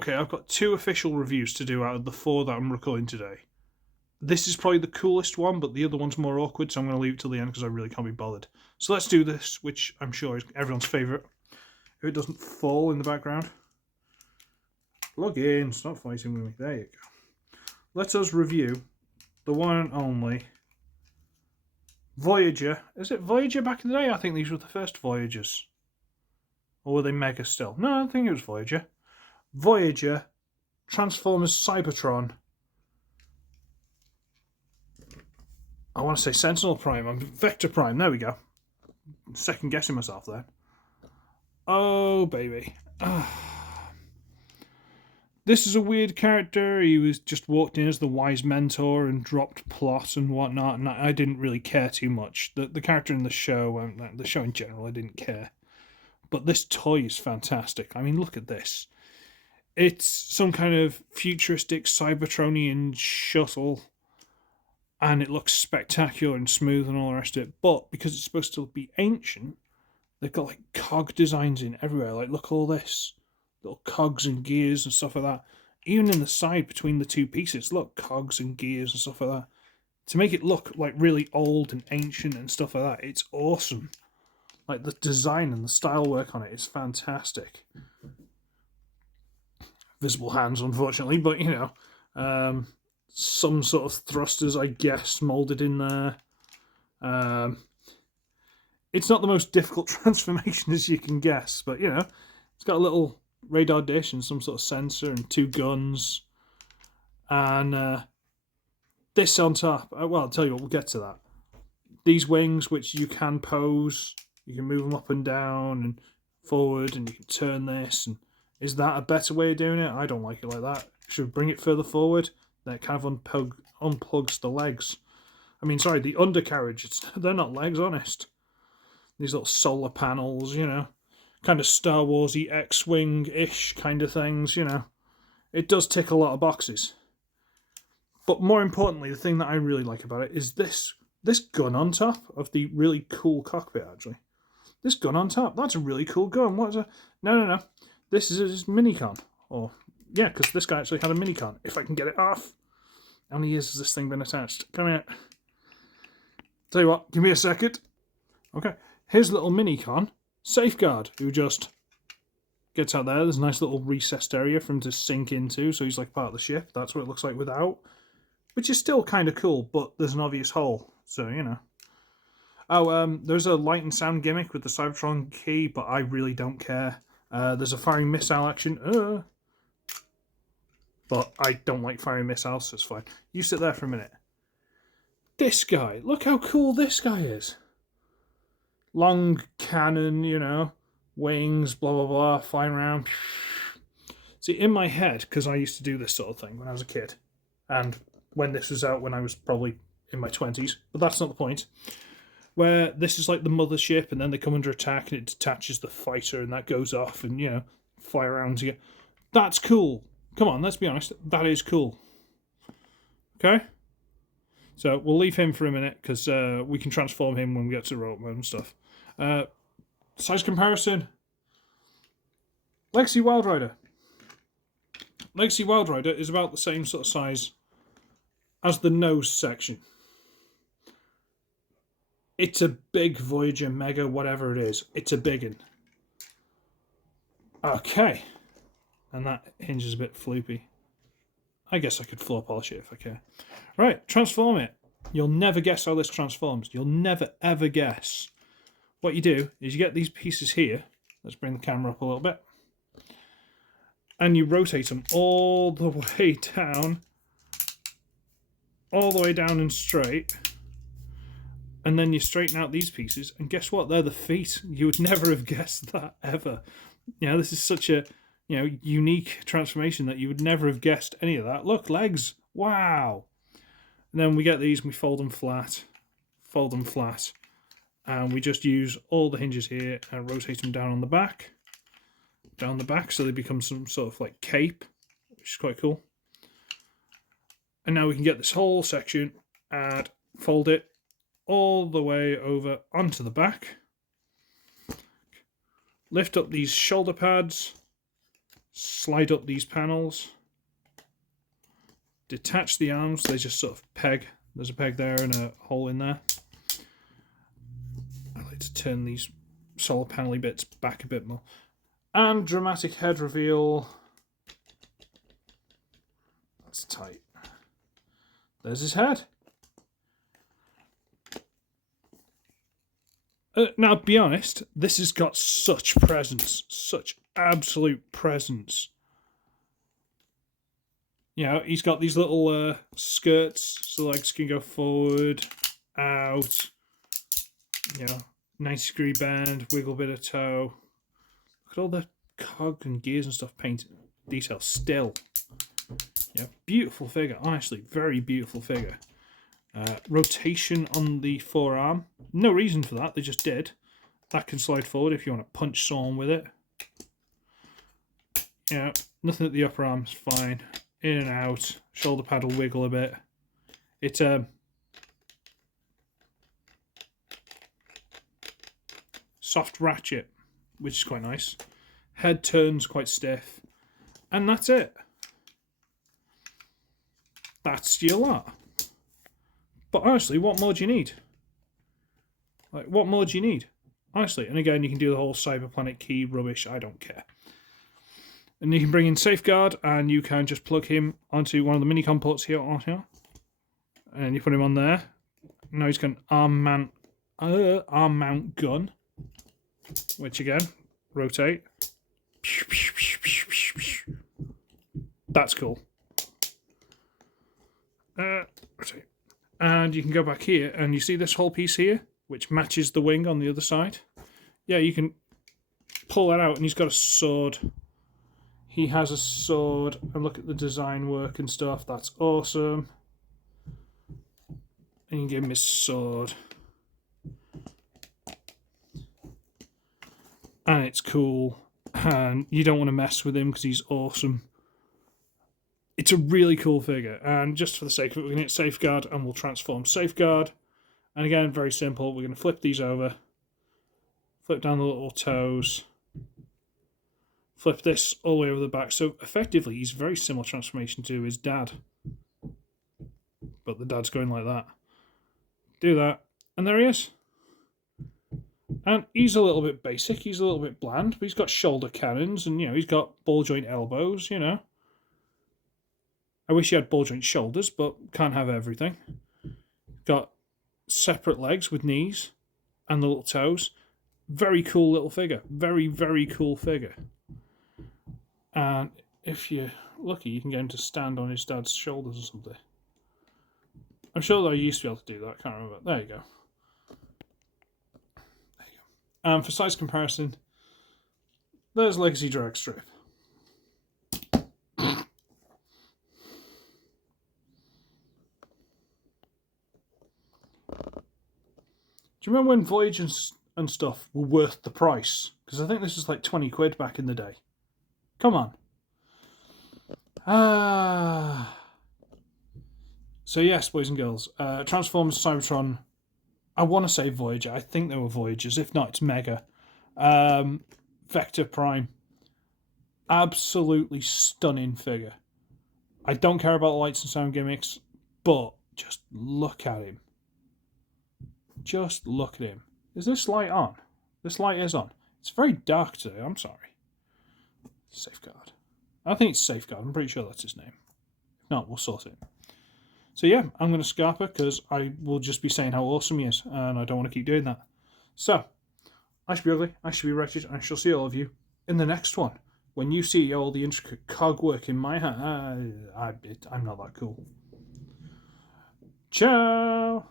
Okay, I've got 2 official reviews to do out of the 4 that I'm recording today. This is probably the coolest one, but the other one's more awkward, so I'm going to leave it till the end because I really can't be bothered. So let's do this, which I'm sure is everyone's favourite. If it doesn't fall in the background. Log in, stop fighting with me. There you go. Let us review the one and only Voyager. Is it Voyager back in the day? I think these were the first Voyagers. Or were they Mega still? No, I think it was Voyager. Voyager, Transformers Cybertron. I want to say Sentinel Prime. I'm Vector Prime. There we go. Second guessing myself there. Oh, baby. This is a weird character. He was just walked in as the wise mentor and dropped plot and whatnot, and I didn't really care too much. The character in the show in general, I didn't care. But this toy is fantastic. I mean, look at this. It's some kind of futuristic Cybertronian shuttle, and it looks spectacular and smooth and all the rest of it. But because it's supposed to be ancient, they've got like cog designs in everywhere. Like, look at all this. Little cogs and gears and stuff like that. Even in the side between the 2 pieces, look, cogs and gears and stuff like that. To make it look like really old and ancient and stuff like that, it's awesome. Like, the design and the style work on it is fantastic. Visible hands, unfortunately, but you know, some sort of thrusters, I guess, moulded in there. It's not the most difficult transformation as you can guess, but you know, it's got a little radar dish and some sort of sensor and 2 guns, and this on top. Well, I'll tell you what, we'll get to that. These wings, which you can pose, you can move them up and down and forward, and you can turn this. And is that a better way of doing it? I don't like it like that. Should bring it further forward. That kind of unplugs the legs. I mean, sorry, the undercarriage. They're not legs, honest. These little solar panels, you know. Kind of Star Wars-y, X-Wing-ish kind of things, you know. It does tick a lot of boxes. But more importantly, the thing that I really like about it is this gun on top of the really cool cockpit, actually. This gun on top, that's a really cool gun. What is it? No. This is his minicon. Or, yeah, because this guy actually had a minicon. If I can get it off. How many years has this thing been attached? Come here. Tell you what, give me a second. Okay, here's a little minicon. Safeguard, who just gets out there. There's a nice little recessed area for him to sink into, so he's like part of the ship. That's what it looks like without, which is still kind of cool, but there's an obvious hole, so you know. Oh, there's a light and sound gimmick with the Cybertron key, but I really don't care. There's a firing missile action, but I don't like firing missiles, so it's fine. You sit there for a minute. This guy, look how cool this guy is. Long cannon, you know, wings, blah, blah, blah, flying around. See, in my head, because I used to do this sort of thing when I was a kid, and when this was out when I was probably in my 20s, but that's not the point, where this is like the mothership, and then they come under attack, and it detaches the fighter, and that goes off, and, you know, fly around together. That's cool. Come on, let's be honest, that is cool. Okay? So we'll leave him for a minute, because we can transform him when we get to robot mode and stuff. Size comparison. Legacy Wild Rider. Legacy Wild Rider is about the same sort of size as the nose section. It's a big Voyager, Mega, whatever it is. It's a big one. Okay. And that hinge is a bit floopy. I guess I could floor polish it if I care. Right, transform it. You'll never guess how this transforms. You'll never, ever guess. What you do is you get these pieces here. Let's bring the camera up a little bit. And you rotate them all the way down. All the way down and straight. And then you straighten out these pieces. And guess what? They're the feet. You would never have guessed that, ever. You know, this is such a, you know, unique transformation that you would never have guessed any of that. Look, legs. Wow. And then we get these and we fold them flat. Fold them flat. And we just use all the hinges here and rotate them down on the back. Down the back so they become some sort of like cape, which is quite cool. And now we can get this whole section and fold it all the way over onto the back. Lift up these shoulder pads. slide up these panels, detach the arms. They just sort of peg. There's a peg there and a hole in there. I like to turn these solar panel-y bits back a bit more. And dramatic head reveal. That's tight. There's his head. Now, be honest, this has got such presence, such absolute presence. You know, he's got these little skirts, so legs can go forward, out, you know, 90-degree bend, wiggle bit of toe. Look at all the cog and gears and stuff painted. Detail still. Yeah, beautiful figure, honestly, very beautiful figure. Rotation on the forearm. No reason for that, they just did. That can slide forward if you want to punch someone with it. Yeah, nothing at the upper arm's fine. In and out. Shoulder pad will wiggle a bit. It's soft ratchet, which is quite nice. Head turns quite stiff. And that's it. That's your lot. But honestly, what more do you need? Like, what more do you need? Honestly, and again, you can do the whole Cyberplanet key rubbish. I don't care. And you can bring in Safeguard, and you can just plug him onto one of the Minicom ports here, and you put him on there. Now he's got an arm mount gun, which again, rotate. That's cool. Rotate. And you can go back here, and you see this whole piece here, which matches the wing on the other side. Yeah, you can pull that out, and he's got a sword. He has a sword, and look at the design work and stuff. That's awesome. And you can give him his sword. And it's cool. And you don't want to mess with him because he's awesome. It's a really cool figure, and just for the sake of it, we're going to hit Safeguard, and we'll transform Safeguard. And again, very simple, we're going to flip these over, flip down the little toes, flip this all the way over the back. So effectively, he's very similar transformation to his dad, but the dad's going like that. Do that, and there he is. And he's a little bit basic, he's a little bit bland, but he's got shoulder cannons, and, you know, he's got ball joint elbows, you know. I wish he had ball joint shoulders, but can't have everything. Got separate legs with knees and the little toes. Very cool little figure. Very, very cool figure. And if you're lucky, you can get him to stand on his dad's shoulders or something. I'm sure that I used to be able to do that. I can't remember. There you go. There you go. And for size comparison, there's Legacy Drag Strip. Do you remember when Voyage and stuff were worth the price? Because I think this was like 20 quid back in the day. Come on. So yes, boys and girls. Transformers, Cybertron. I want to say Voyager. I think they were Voyagers. If not, it's Mega. Vector Prime. Absolutely stunning figure. I don't care about the lights and sound gimmicks, but just look at him. Just look at him. Is this light on? This light is on. It's very dark today, I'm sorry. Safeguard. I think it's Safeguard. I'm pretty sure that's his name. If not, we'll sort it. So yeah, I'm going to Scarper because I will just be saying how awesome he is, and I don't want to keep doing that. So, I should be ugly, I should be wretched, and I shall see all of you in the next one. When you see all the intricate cog work in my hand, I'm not that cool. Ciao!